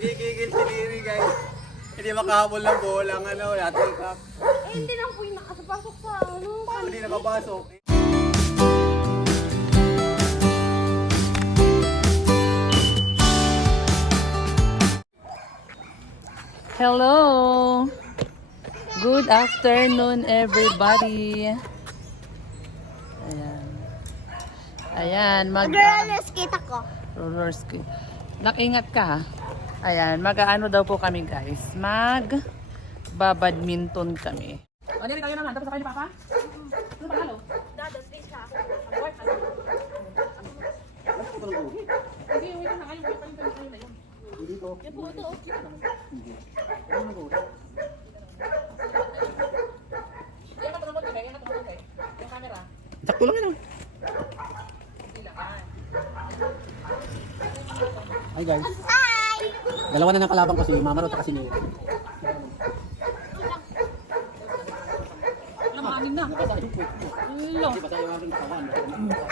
Nagigigil si Riri guys. Hindi makahabol ng bola ang ano, lateral cup. Eh, hindi lang po yung nakasapasok sa ano. Paano hindi nakapasok? Hello! Good afternoon, everybody! Ayan. Ayan, Mag-roller skate ako. roller skate. Nakingat ka ha? Ayan, mag-ano daw po kami guys. Mag-badminton kami. O, dili tayo naman. Tapos sa kayo ni Papa? Ano ba halo? Dados, please ha. Hindi, wait na kayo. Wait na yun. Dito. Yan po ito. Yan ka tumabot kayo. Yan ka tumabot kayo. Yung camera. Sakto lang yun. Hi guys. Hi! Dalawa na ng kalabang ko si Mama Rota kasi ni. Alam, mahangin na. Hello.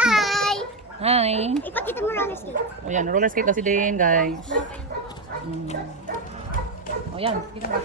Hi! Hi. Ipakita mo roller skate. O yan, roller skate kasi din guys. O yan, kita ba?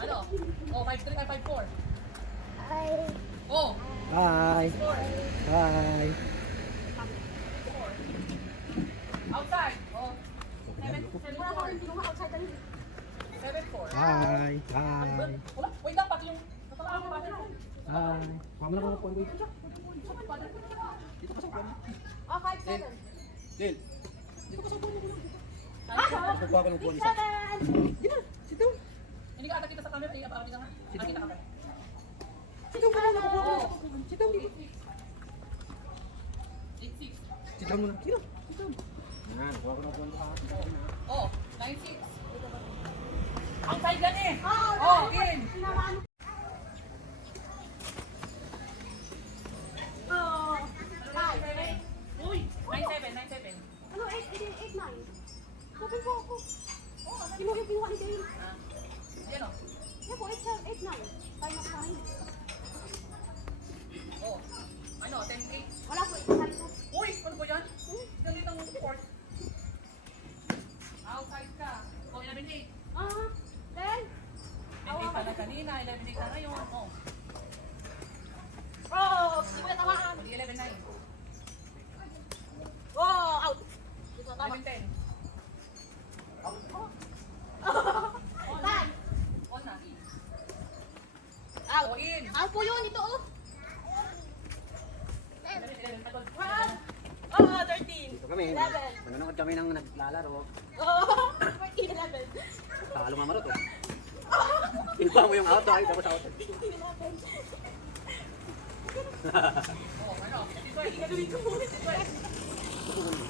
Ano? Oh, 5-3 by 5-4. Oh, Hi. Hi. outside. Oh, 7-4. Hi. Hi. Wala, wait lang, pati yung... Nasalaman ko pati yung... Hi. Mama na ko po. Dito ka sa buwan. Oh, 5-7. Din. Dito ka sa buwan. Pagkuha ka ng buwan isa. 7! Sito. Hindi ka ata kita sa camera, apa kita nga. Kita ka. Sito ka na nakukuha ka. Sito. 8-6. Sito mo na. Sito. Sito. Yan. Kuha ko ng buwan sa akin. Oh, 9-6. Ang side yan eh. Oh, in. Oh, 5. Uy, 9-7. Ano, 8, 9. Sabi po ako. Kinuha ni Dale. Ayan o. Yan po, 8, 9. Tayo na kain. Oh, ano, 10-8. Wala po, 8, 9. Uy, ano ba yan? Nandito ang court. Outside ka. Oh, 11-8. Then? 10-8 ka na kanina, 11-8 na ngayon. Oh, Oh, hindi ko na tamaan. 11-9. Oh, out. Hindi ko na tama. 11-10. Bye. On na. Out. Oh, in. Out po yun, ito oh. 11, 12. Oh, 13. Dito kami. 11. Nanonood kami ng naglalaro. Oh, 14, 11. Talo Mama Rota. Pinuha mo yung out. Ay, tapos out. 11. Oh, ano? 15-12.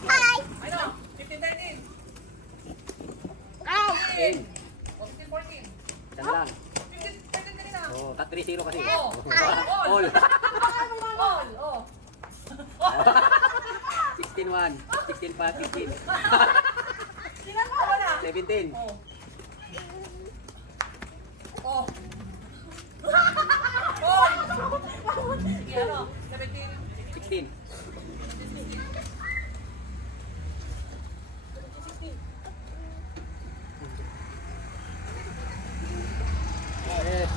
Hi. Ano? 15-10 in. Out. In. Oh, 16-14. Diyan lang. 15-13 kanina. Oh, 3-0 kasi. Oh. All. All. Oh. 16-1. 16-5. 15. Sinama ko na. 17. Oh. Oh. Oh. Sige, ano? 17. 16. Yes.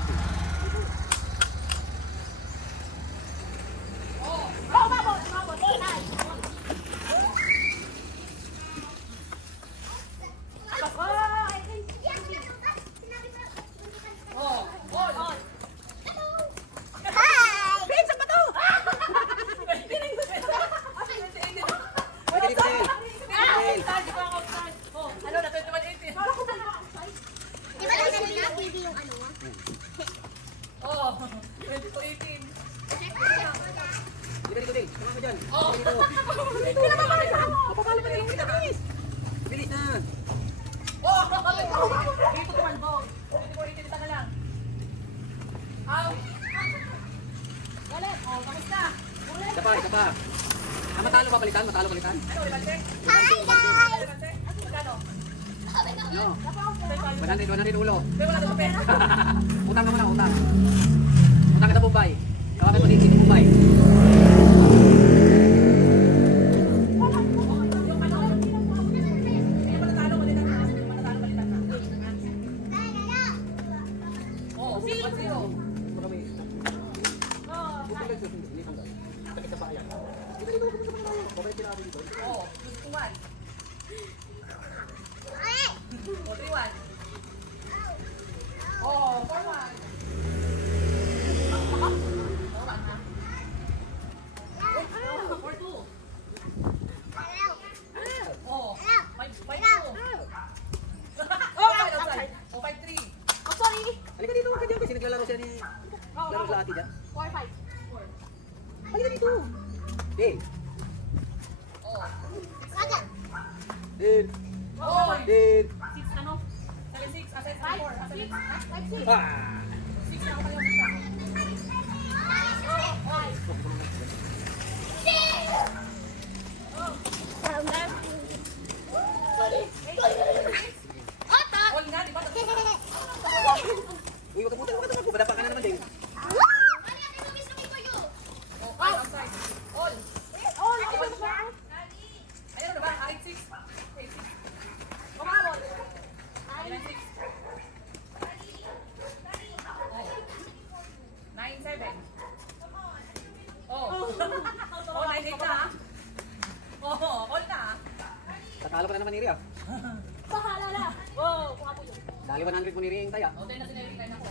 Oh, 22-18. Dito, dito, dito. Tama mo dyan. Oh. Dito. Pinapapala sa ano? Papapala mo yung bilis. Bilis na. Oh, dito tumandog. 24-18 ka lang. Out. Ulit. Oh, kamusta? Ulit. Isa pa, isa pa. Ah, matalo ba palitan? Matalo palitan? Ano, Levante? Hi guys! Levante? Magkano? Ano? 100 ulo. May wala na pera. Utang ka muna, utang. Utang ka sa Bombay. Kawakan mo dito, Bombay. Yung ano? Yung matatalo ulit ang taas. Yung matatalo balitan na. Oh, 1-0. Oh, 2-1. Oh, 3-1. Oh, 4-1. 4-2. Oh, 5-2. Oh, outside. Oh, 5-3. Oh, sorry. Halika dito, halika dito. Kasi naglalaro siya ni... Laro sa ate dyan. 4-5. Halika dito. Din. Oh, Din. oh. Din. 6 ano? 7-6. Asset 4. Asset 6. 5-6. Ah! 6 na ako kayo isa. All nga, di ba? Uy, wag ka puta, wag ka tumakbo. Madapa ka na naman din. Oh, outside. All. Oh, nakita mo ba? Ayan na ba? 8-6. 8-6. Kumabot. 9-6. Oh. 9-7. Oh. Oh, 9-8 na ha? Oh, all na ha? Tatalo ka na naman ni Ria. Bahala na. Oh, kuha po yun. Dali 100 mo ni Ria yung taya. Oh, 10 na sinari. Kaya na ko.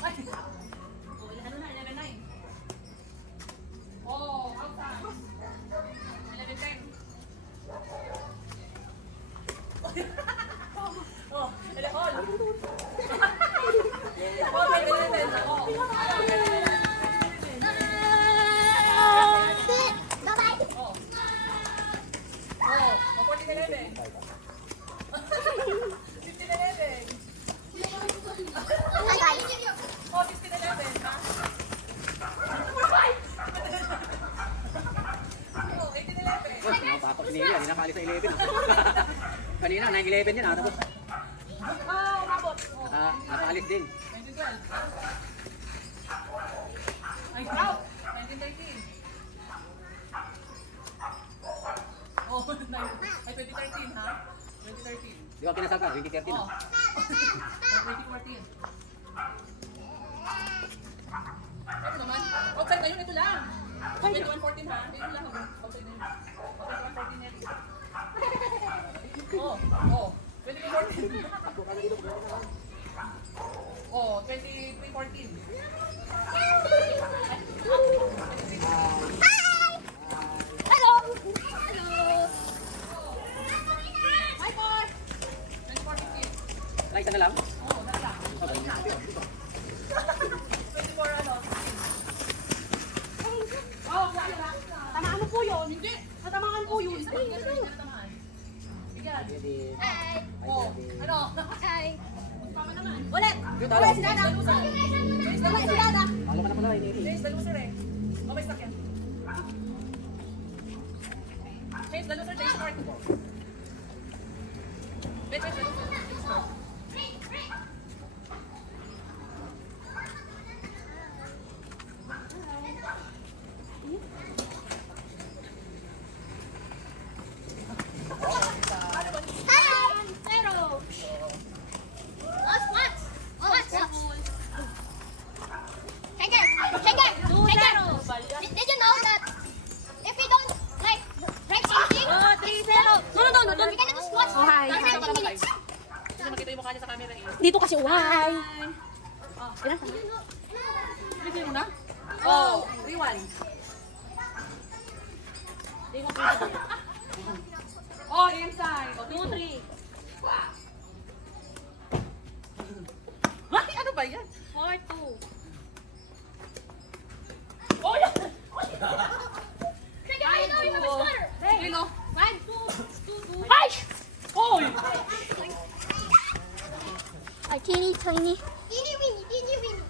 Ay. Oh, ano na? 11-9. Oh, outside. 11-10. Oh, ele all. Oh, 11-11. Oh. Oh. Oh, 14-11. 15-11. Oh, 16-11. Ha? Oh, 18-11. Oh, napapak si Ria. Hindi nakali sa 11. ah. Kanina, 9-11 yan. Tapos, Oh, mabot. nakaalis din. 19-12. Ay, out. 19-13. Oh, ay 2013 ha? 2013. Di ba kinasal ka? 2013 Oh. na. 2014. Ano naman? Outside ngayon, ito lang. 21-14 ha? Ito lang. Outside na yun. Oh, 21-14 net. Oh, oh. 22-14. Oh, 23-14. Hello! Hi, boy! 24-15. Like ka na lang? Oh, dala lang. 24 ano? Oh, wala na. Tamaan mo po yun. Hindi. Natamaan po yun. Ay, hindi na tamaan. Bigyan. Pwede. Oh, ano? Hi. Tama naman. Ulit. Yung talo. Ulit si Dada. Ulit si Dada. Talo ka na pala, ini. James, daluser eh. Oh, may stock yan. James, daluser, James, start. Wait, wait, daluser. James, start. Zero. Did you know that if you don't like write something, 3-0. No, no, no, no. we can just watch Oh, hi. 15 minutes. Hindi makita yung mukha niya sa camera eh. Dito kasi, why? Bigyan mo na? Oh, 3-1. Oh, inside. Oh, 2-3. ba yan? 4-2. Oh, yan! Sige, I know, remember score. Sige, no? 5-2. 2-2. Ay! Hoy! A teeny tiny. Teeny weeny, teeny weeny.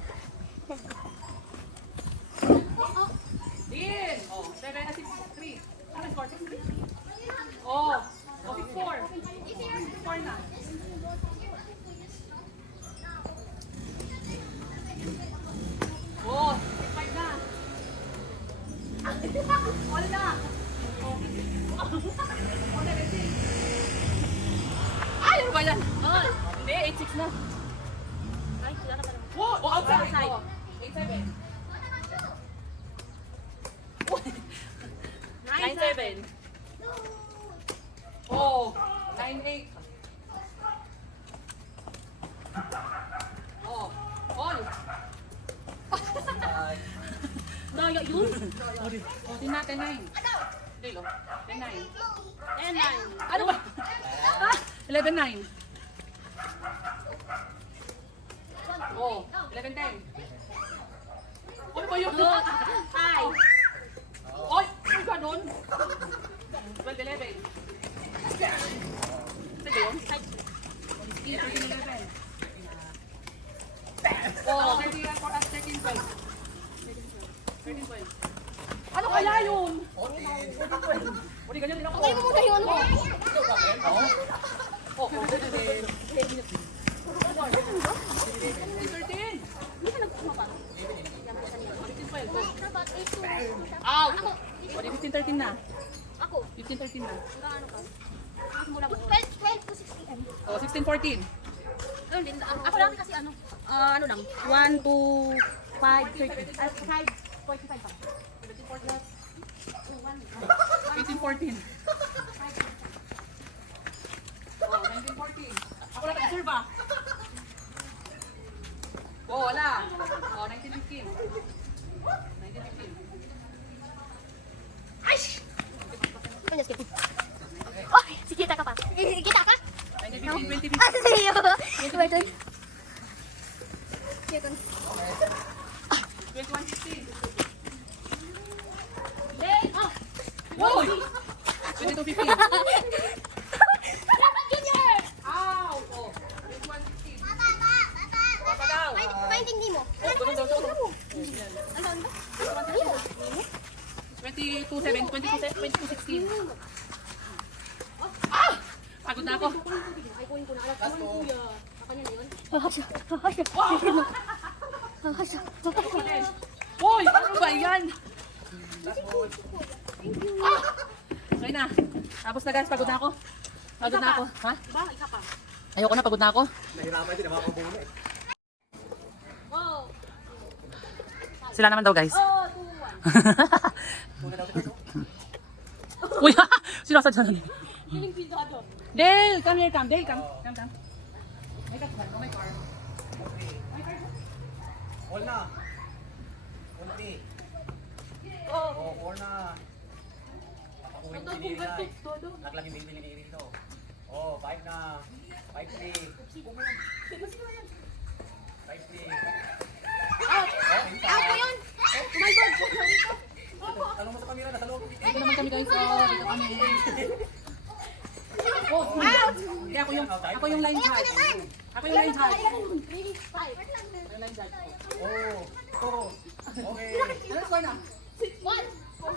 Din! Oh, 7 na 6-3. Ano score? 6-3? Oh, 6-4. 6-4 na. Oh, 6-5 na. All na. Oh, 7-6. Ay, ano ba yan? Oh. Hindi, 8-6 na. Ay, wala na pala. Wow! Oh, outside! Outside. Oh, 8-7. 9-7. Oh, 9-8. Oh, all. Daya yun. Oh, din natin 9. Hindi, lo. 10-9. 10-9. Ano ba? 11-9. Oh, 11-10. Ano ba yun? Ay. Oy! Ano ka doon? 12-11. Ano ba yun? 13-11. Oh, 13-12. 13-12. Ano kaya yun? 14. Hindi ganyan din ako. Ay, mo muna yun. Oh, 13. Hindi ka nagkumapa. 15-12. Out! O, di 15-13 na. Ako. 15-13 na. Ano ka? Mula ko. 12 to 16. O, 16-14. Ayun din. Ako lang kasi ano. Ano lang. 1, 2, 5, 30. 5, 45 pa. 18-14. O, 19-14. Ako lang nag-serve ah. O, wala. O, 19-15. 19-15. Ano skip? Oh, si kita ka pa. Kita ka? 19-15. 20-15. Ah, sa'yo. Your turn. Your turn. 21-15. Ah! Uy! 22-15. Dapat junior! Ow! O, 21-15. Papa daw. Maintindi mo. Oh, ganun daw, ganun. Ano ba? 22-7, 22-16. Ah! Pagod na ako. Ay, kunin ko na. Alas ko kuya. Sa kanya na yun. Hoy! Ano ba yan? Ah! Okay na. Tapos na guys, pagod na ako. Pagod na ako. Ha? Diba? Isa pa. Ayoko na, pagod na ako. Nahirapan din, nakakabuna eh. Oh. Sila naman daw guys. Oh, 2-1. Muna daw ito. Uy! Sinasadya na. Feeling pisado. Dale! Come here, come. Dale, come. Come, come. May car. No, may car. All na. All B. Oh. Oh, all na. Papakuhin ko si Nilay. Naglaging binibili dito. Oh, 5 na. 5-3. 5-3. Oh, Ako yun. Oh my God! Huwag na dito. Talong mo sa kamera, nasa loob. Dito naman kami guys. Oh, dito kami. Oh, hindi ako yung line charge. Ako yung line charge. Ako yung line charge. Oh, okay. Ano score na? 1.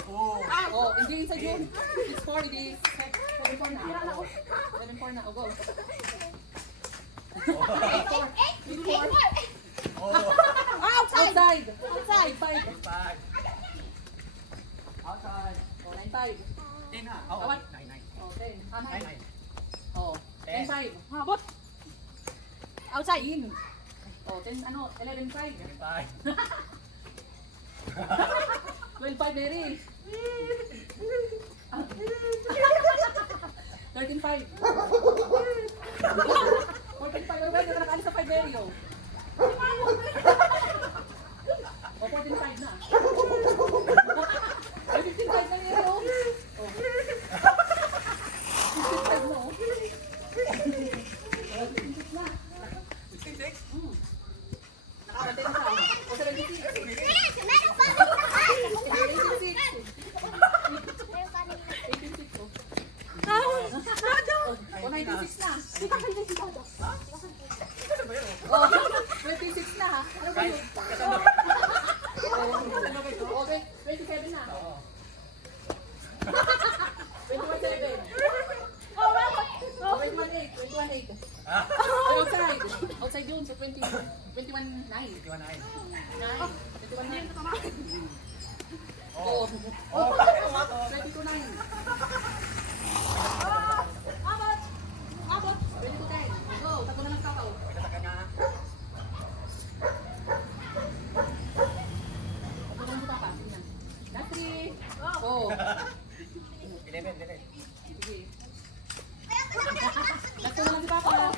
Oh, Oh, hindi inside yun. 6-4, hindi. 7-4 na. 7-4 na. Oh, go. 8. oh. Outside. Outside. 5. 5. Outside. Oh, 9-5. 10 na. Oh, Tawad. 9. Oh, 10. 9. 9. Oh, 10-5. Habot. Outside. In. Oh, 10, ano, 11-5. 5. 12-5, Mary. 13-5. 14-5. Ano ba? Hindi ka nakaalis sa 5, Mary, oh. Oh, 14-5 na. Ay, 15-5 na, Mary, oh. Oh. 15-5 na, oh. Oh, 15-6 na. 16-6. Pantay na tayo. O 76. Yes! Meron pa rin naman! 86. 86 oh. O 96 na. Oh, 26 na ha. Ano ba yun? Okay, 27 na. 21.7. Oh, 21.8. 21.8. Ay, outside. Outside yun. So, 21.9. 21 na yun. 21.9. Oh. Oh, 22.9. Abot. 22.10. Go. Tago na lang kakao. Pagkataka nga. Tago na lang si Papa. Tingnan. Last 3. Oh. 11. Sige. Last 2 na lang si Papa.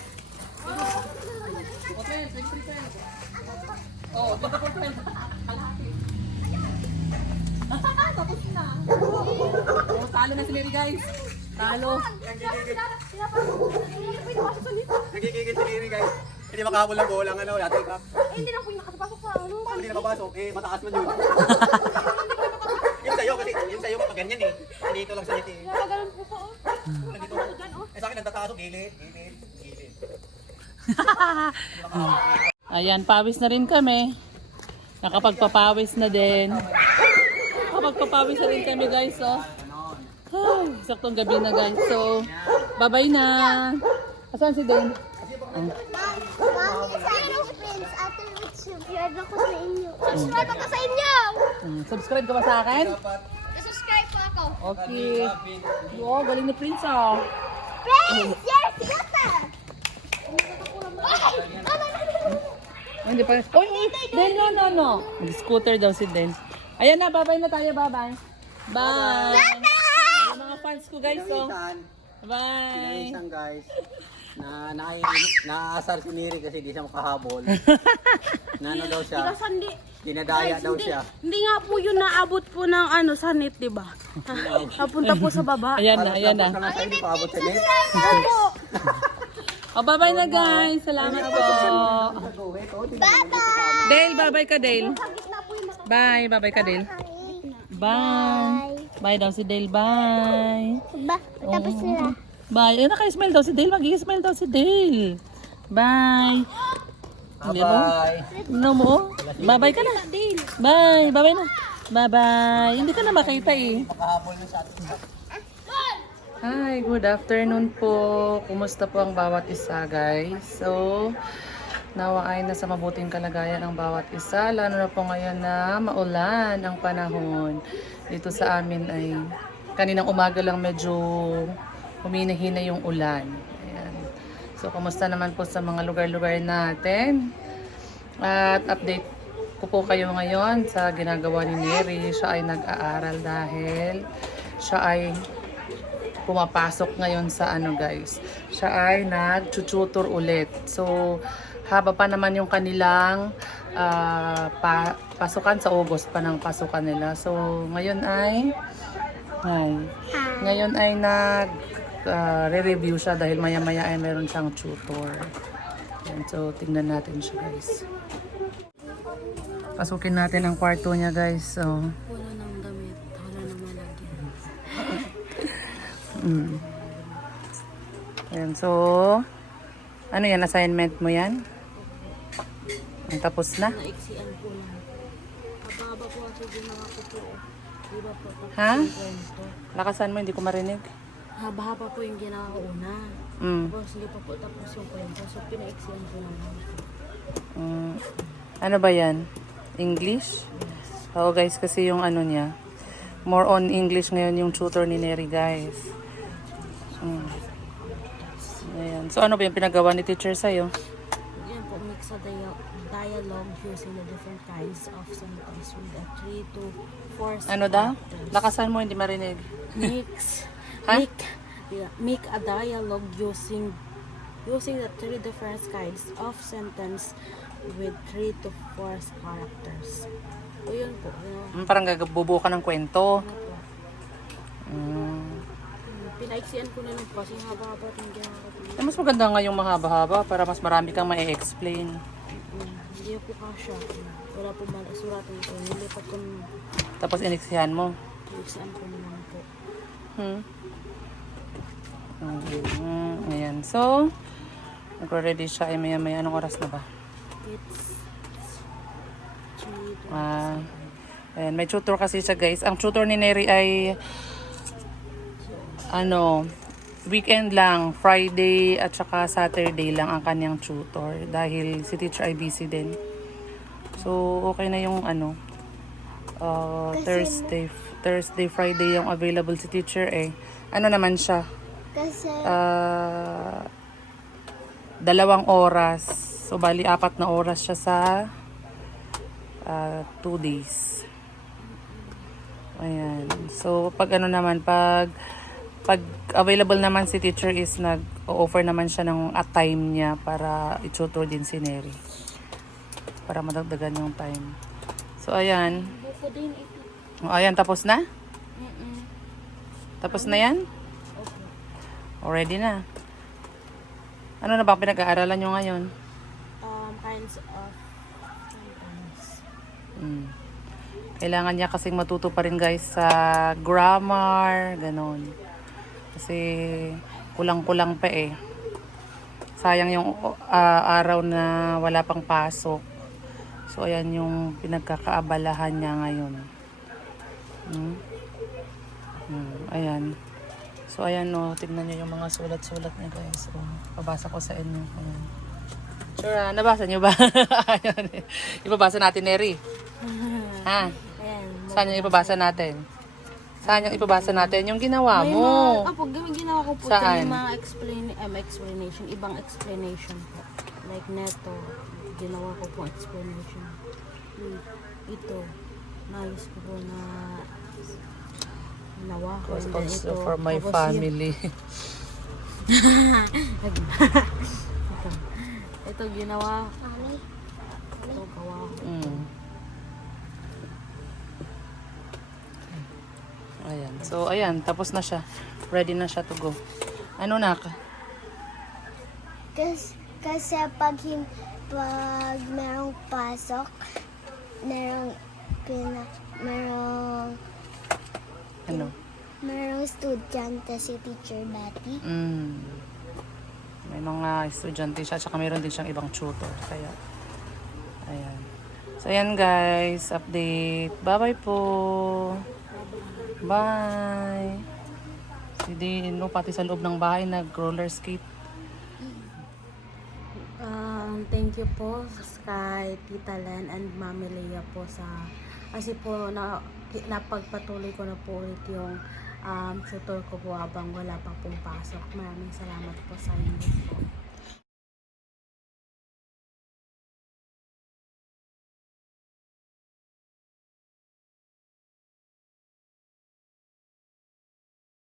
O 12. 23.12. Oh, 24.12. Kalahati. Tapos na. Oh, talo na si Mary guys. Talo. Nagigigil si Miri guys. Hindi makahabol ng bola ang ano, yate ka. Hindi na po yung nakapasok pa. Ano? Hindi na papasok, eh mataas man yun. Yung sa'yo kasi, yung sa'yo kapag ganyan eh. Dito lang sa iti. Nakagalan po po. Dito. Eh sa akin nagtataas, gilid. Ayan, pawis na rin kami. Nakapagpapawis na din. Nakapagpapawis na rin kami guys, oh. Ay, saktong gabi na guys. So, bye-bye na. Asan si Den? Subscribe ako sa inyo. Subscribe ako sa inyo! Subscribe ka ba sa akin? Subscribe po ako. Okay. Oo, galing na Prince, oh. Prince! Yes! Scooter! Hindi pa. Uy, Den, no. Scooter daw si Den. Ayan na, bye-bye na tayo, bye-bye. Bye! Yung mga fans ko guys, oh. Bye! Isang guys, naasar si Miri kasi di siya makahabol. Nano daw siya, Hindi. kinadaya daw siya. Hindi nga po yun naabot po ng ano, sanit, di ba? Napunta po sa baba. Ayan na, ayan na. Sana sa'yo di paabot sa net. Oh, bye-bye na guys. Salamat po. Bye-bye! Dale, bye-bye ka Dale. Bye, bye-bye ka Dale. Bye. Bye daw si Dale, bye. Tapos sila. Bye. Ayun, naka-smile daw si Dale. Mag-i-smile daw si Dale. Bye. Bye. Ano mo? Bye-bye ka na. Bye. Bye-bye na. Bye-bye. Hindi ka na makita eh. Makahabol na sa atin. Hi, good afternoon po. Kumusta po ang bawat isa, guys? So, nawa ay nasa mabuting kalagayan ang bawat isa. Lalo na po ngayon na maulan ang panahon. Dito sa amin ay kaninang umaga lang medyo huminahina yung ulan. Ayan. So, kumusta naman po sa mga lugar-lugar natin? At update ko po kayo ngayon sa ginagawa ni Mary. Siya ay nag-aaral dahil siya ay pumapasok ngayon sa ano guys. Siya ay nag-tutor ulit. So, haba pa naman yung kanilang pasukan sa August pa ng pasukan nila. So, ngayon ay re-review siya dahil maya-maya ay meron siyang tutor. Yan, so, tingnan natin siya guys. Pasukin natin ang kwarto niya guys. So, Wala nang damit. Wala nang malagyan. Ayan, so, ano yan, assignment mo yan? Tapos na? Naiksian po lang. Kababa po kasi ginawa ko po. Di ba po? Ha? Lakasan mo, hindi ko marinig. Haba-haba po yung ginawa ko una. Tapos hindi pa po tapos yung kwento. So, pinaiksian ko lang. Ano ba yan? English? Oo guys, kasi yung ano niya, more on English ngayon yung tutor ni Neri guys. Ayan. So ano ba yung pinagawa ni teacher sa'yo? Yan po, mix a dialogue using the different kinds of sentence with a 3 to 4 Ano daw? characters. Lakasan mo, hindi marinig. Mix. Ha? Make a dialogue using the 3 different kinds of sentence with 3 to 4 characters. O yun po. Parang bubuo ka ng kwento. Ano po. Pinaiksian ko na lang po kasi haba-haba yung ginawa ko. Mas maganda nga yung mahaba-haba para mas marami kang ma-explain. Hindi po kasha. Wala po surat ito. Nilipat ko naman. Tapos iniksihan mo. Exam ko naman po. Ayan. So, nagre-ready siya. Ay, maya-maya. Anong oras na ba? It's 3:27. Ayan, may tutor kasi siya, guys. Ang tutor ni Neri ay weekend lang, Friday at saka Saturday lang ang kanyang tutor dahil si teacher ay busy din. So, okay na yung Thursday, Friday yung available si teacher eh. Ano naman siya? Kasi 2 oras. So, bali 4 na oras siya sa 2 days. Ayan. So, pag available naman si teacher is nag-offer naman siya ng time niya para i-tutor din si Neri. Para madagdagan yung time. So, ayan. Buko din ito. O, ayan, tapos na? Tapos na yan? Already na. Ano na ba pinag-aaralan nyo ngayon? Kinds of sentence. Kailangan niya kasing matuto pa rin, guys, sa grammar, ganon. Kasi kulang-kulang pa eh. Sayang yung araw na wala pang pasok. So, ayan yung pinagkakaabalahan niya ngayon. Ayan. So, ayan tignan niyo yung mga sulat-sulat niya, guys. So, pabasa ko sa inyo. Ayan. Sure, nabasa niyo ba? Ayan. Ipabasa natin, Neri. Ha? Ayan. Saan yung ipabasa natin? Saan yung ipabasa natin? Yung ginawa May mo. Opo, ginawa ko po Saan? yung mga explanation, ibang explanation po. Like neto, ginawa ko po explanation. Ito, nayos ko po na ginawa ko. Was And then also ito, for my tapos family. ito ginawa ko. Ito gawa ko. Ayan. So, ayan. Tapos na siya. Ready na siya to go. Ano na ka? kasi pag merong pasok, Ano? merong estudyante si Teacher Betty. May mga estudyante siya. Tsaka mayroon din siyang ibang tutor. Kaya, ayan. So, ayan, guys. Update. Bye-bye po. Bye. Hindi, pati sa loob ng bahay nag-roller skate. Thank you po kay Tita Len and Mami Leia po kasi po napagpatuloy ko na po ulit yung tutor ko po habang wala pa pong pasok. Maraming salamat po sa inyo po.